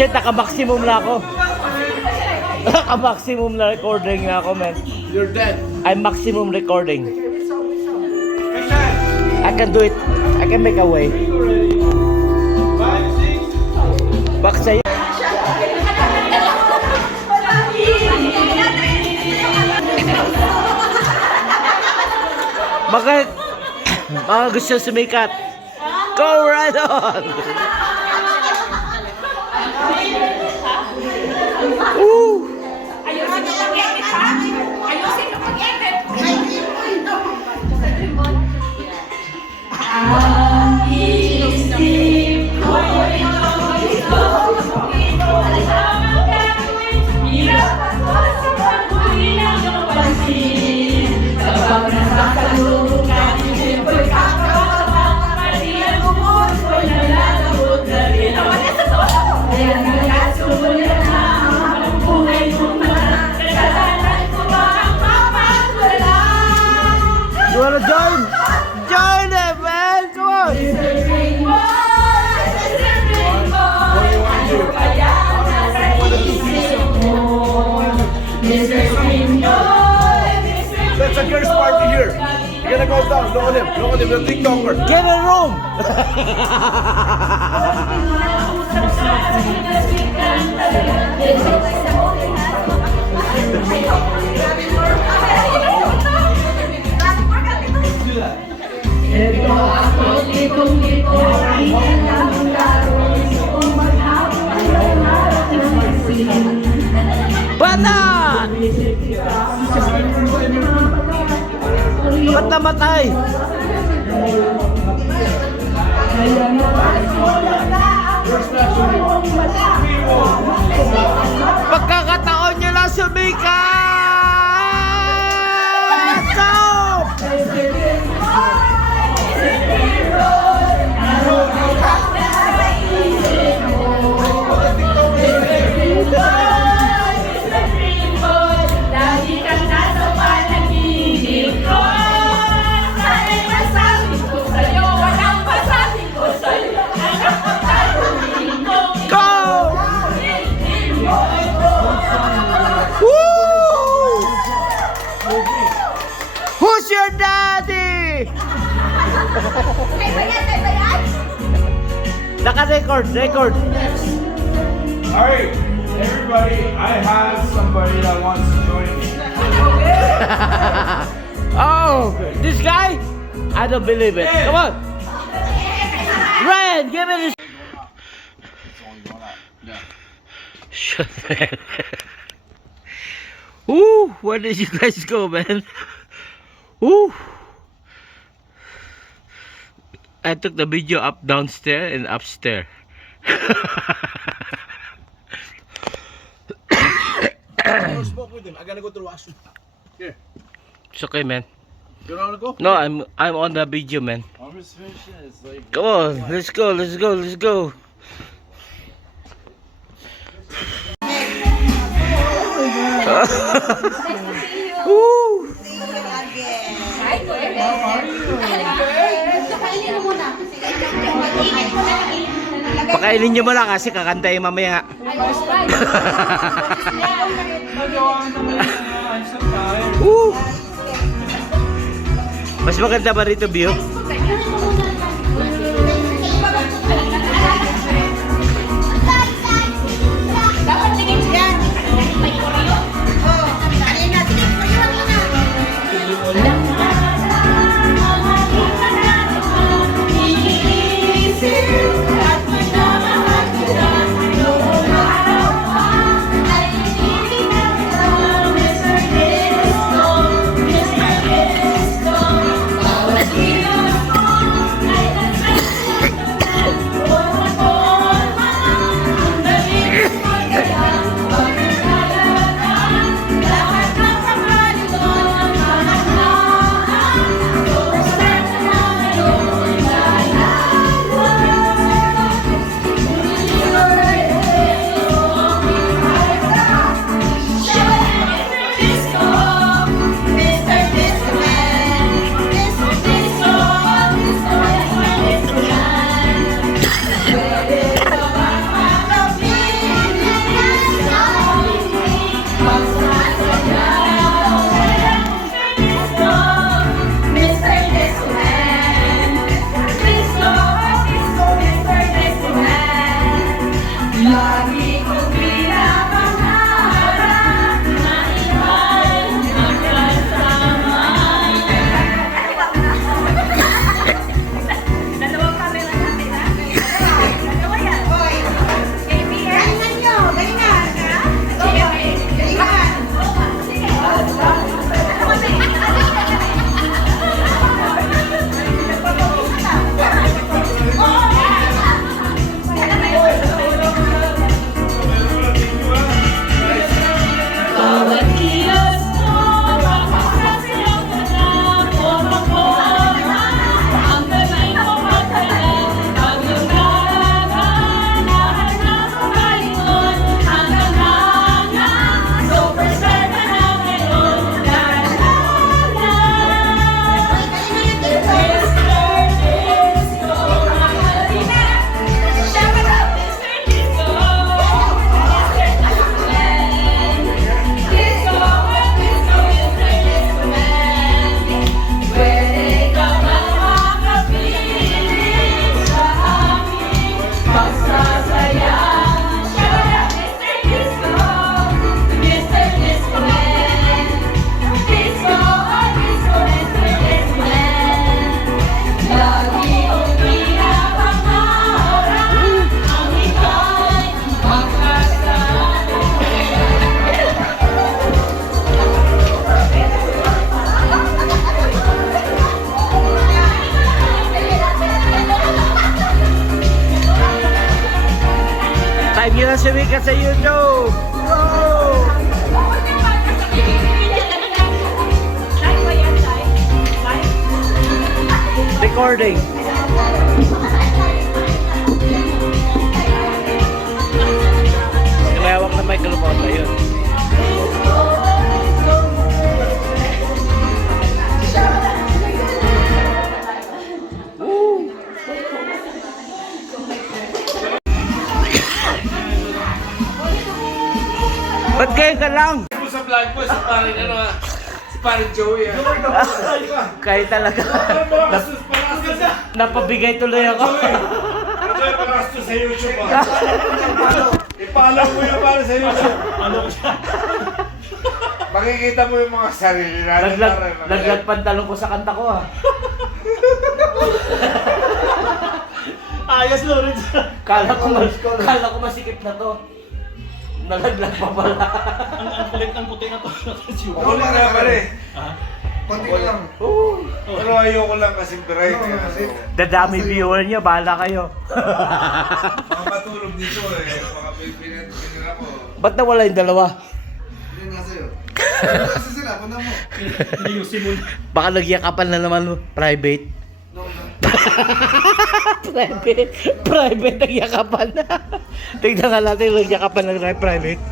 Shit, naka-maximum na ako. Naka-maximum na recording na ako, man. You're dead. I'm maximum recording. I can do it. I can make a way. 5, 6. Back sa'yo. Mga gusto sumikat. Go right on! Woo! You wanna join? Join it, man! Come on! That's a girls' party here. You're gonna go down. Look at him. Look at him. The TikToker. Get a room! Bata! Ba't namatay? Pagkakataon niya lang sumikat! Go! Who's your daddy? Naka-record, record. Alright, everybody, I have somebody that wants to join me. Oh, this guy? I don't believe it. Come on. Ryan, give me this. Shut man. Woo, where did you guys go, man? Woo. I took the video up downstairs and upstairs. I spoke with him. I gotta go to the washroom. Here. It's okay, man. You wanna go? No, I'm on the video, man. I'm just finishing. It's like. Come on, let's go, let's go, let's go. Woo! Pakainin nyo mo lang kasi kakantayin mamaya. Woo! Mas maganda ba rito, Bio? Subscribe nyo na si Wika sa YouTube. Go! Recording. Kalawak na microphone na yun. Ba't kayo ka lang? Sa vlog mo, sa parin ano ah. Si parin Joey ah. Kayo talaga. Napabigay tuloy ako. Ito yung palakas sa YouTube ah. Ipaalam mo yung para sa YouTube. Makikita mo yung mga sarili natin. Laglag pantalon ko sa kanta ko ah. Ayos, Lawrence. Kala ko masikip na to. Nalaglag pa pala. Ang kulit ng puti na to. Ako lang na pare. Konti lang. Pero ayoko lang kasi bright. Dadami viewer niya, bahala kayo. Mga matulog dito eh. Mga pipinan ako. Ba't nawala yung dalawa? Yun nga sa'yo. Kasi sila, punta mo. Hindi yung simul. Baka nagyakapan na naman private. No, no. Private nagyakapan na. Tignan nga natin nagyakapan na private.